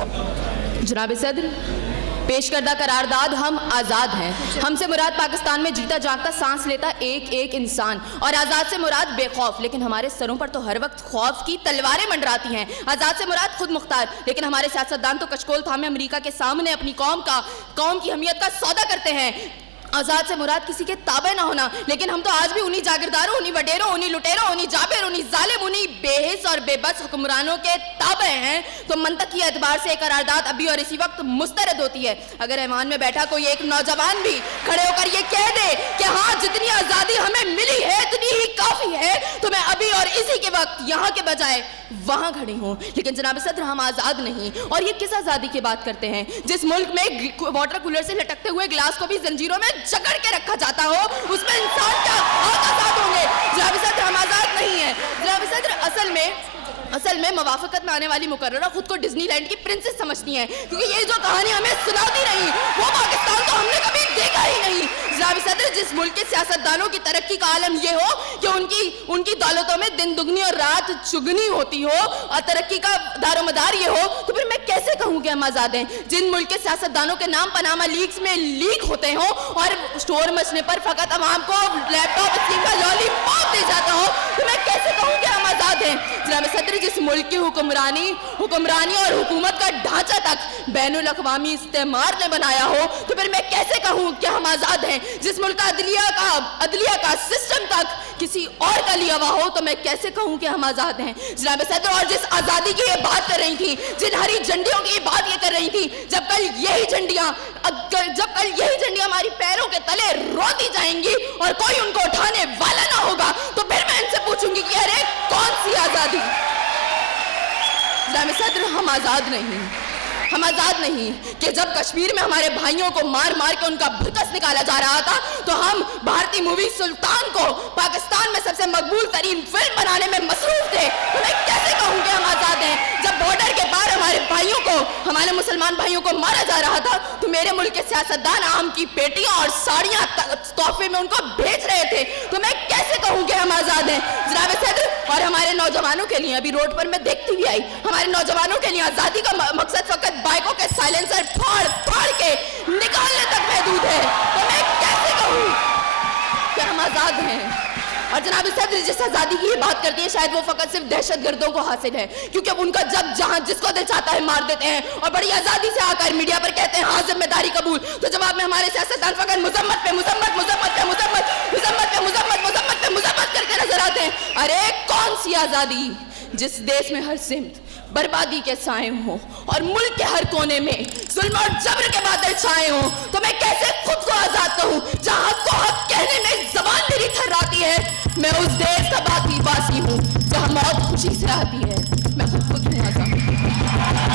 जनाब सदर, पेश करदा करारदाद हम आज़ाद हैं। हमसे मुराद पाकिस्तान में जीता जागता सांस लेता एक एक इंसान, और आज़ाद से मुराद बेखौफ, लेकिन हमारे सरों पर तो हर वक्त खौफ की तलवारें मंडराती हैं। आज़ाद से मुराद खुद मुख्तार, लेकिन हमारे सियासतदान तो कचकोल थामे अमेरिका के सामने अपनी कौम की हमियत का सौदा करते हैं। आज़ाद से मुराद किसी के ताबे ना होना, लेकिन हम तो आज भी उन्हीं जागीरदारों, उन्हीं वडेरों, उन्हीं लुटेरों, उन्हीं जाबिर, उन्हीं जालिम, उन्हीं बेहिस और बेबस हुक्मरानों के ताबे हैं। तो मंतक की एतबार से करारदाद अभी और इसी वक्त मुस्तरद होती है। अगर ऐवान में बैठा कोई एक नौजवान भी खड़े होकर ये कह दे कि हाँ, जितनी आज़ादी हमें मिली है उतनी ही काफ़ी है, तो मैं अभी और इसी के वक्त यहाँ के बजाय वहाँ खड़ी हूँ। लेकिन जनाब सदर, हम आज़ाद नहीं। और ये किस आज़ादी की बात करते हैं जिस मुल्क में वाटर कूलर से लटकते हुए गिलास को भी जंजीरों में जकड़ के रखा जाता हो, उसमें इंसान क्या आज़ाद होंगे? जनाब सदर, हम आज़ाद नहीं हैं। जनाब सदर, असल में मवाफकत में आने वाली मुकर्ररा खुद को डिज्नीलैंड की प्रिंसेस समझती हैं, क्योंकि ये जो कहानी हमें सुनाती रही वो पाकिस्तान तो हमने कभी देखा ही नहीं। जनाब सदर, जिस मुल्क के सियासतदानों की तरक्की का आलम ये हो कि उनकी दौलतों में दिन दुगनी और रात चुगनी होती हो और तरक्की का दारोमदार ये हो, तो फिर मैं कैसे कहूँ कि हम आज़ाद हैं? जिन मुल्क के सियासतदानों के नाम पनामा लीक्स में लीक होते हो और स्टोर मचने पर फकत अवाम को लैपटॉप स्कीम का लॉलीपॉप दे जाता हो, तो मैं कैसे कहूँ कि हम आज़ाद हैं? जनाब सदर, जिस मुल्क की हुक्मरानी और हुकूमत का ढांचा तक बैनुल अक़वामी इस्तेमार ने बनाया हो, तो फिर मैं कैसे कहूँ कि हम आज़ाद हैं? जिस मुल्क का अदलिया का सिस्टम तक किसी और का लिया हुआ हो, तो मैं कैसे कहूँ कि हम आज़ाद हैं? जनाब सदर, और जिस आज़ादी की ये बात कर रही थी, जिन हरी झंडियों की ये बात ये कर रही थी, जब कल यही झंडियाँ हमारी पैरों के तले रोती जाएंगी और कोई उनको उठाने वाला ना होगा, तो फिर मैं इनसे पूछूंगी कि अरे कौन सी आज़ादी? जनाब सदर, हम आज़ाद नहीं कि जब कश्मीर में हमारे भाइयों को मार मार के उनका भरकस निकाला जा रहा था, तो हम भारतीय मूवी सुल्तान को पाकिस्तान में सबसे मकबूल तरीन फिल्म बनाने में मसरूफ थे। तो मैं कैसे कहूँ कि हम आज़ाद हैं? जब बॉर्डर के पार हमारे मुसलमान भाइयों को मारा जा रहा था, तो मेरे मुल्क के सियासतदान आम की पेटियां और साड़ियां तोहफे में उनको भेज रहे थे। तो मैं कैसे कहूँ कि हम आज़ाद हैं? जनाब सदर, और हमारे नौजवानों के लिए, अभी रोड पर मैं देखती भी आई, हमारे नौजवानों के लिए आज़ादी का मकसद फकत बाइकों के साइलेंसर फाड़ के निकालने तक महदूद है। तो मैं कैसे कहूँ कि हम आज़ाद हैं? और जनाब सदर, जिस आज़ादी की ये बात करती है, शायद वो फकत सिर्फ दहशतगर्दों को हासिल है, क्योंकि उनका जब जहां जिसको दिल चाहता है मार देते हैं और बड़ी आज़ादी से आकर मीडिया पर कहते हैं हाँ जिम्मेदारी कबूल। तो जवाब में हमारे सियासतदान फकत मुजम्मत करके नजर आते हैं। अरे कौन सी आज़ादी जिस देश में हर सिमत बर्बादी के साए हों और मुल्क के हर कोने में जुल्म और जबर के बादल छाए हों? तो मैं कैसे खुद को आज़ाद कहूँ जहाँ हक को हक कहने में ज़बान मेरी थर्राती है? मैं उस देश का बासी हूँ जहाँ मौत खुशी से आती है। मैं खुद हूँ आज़ाद।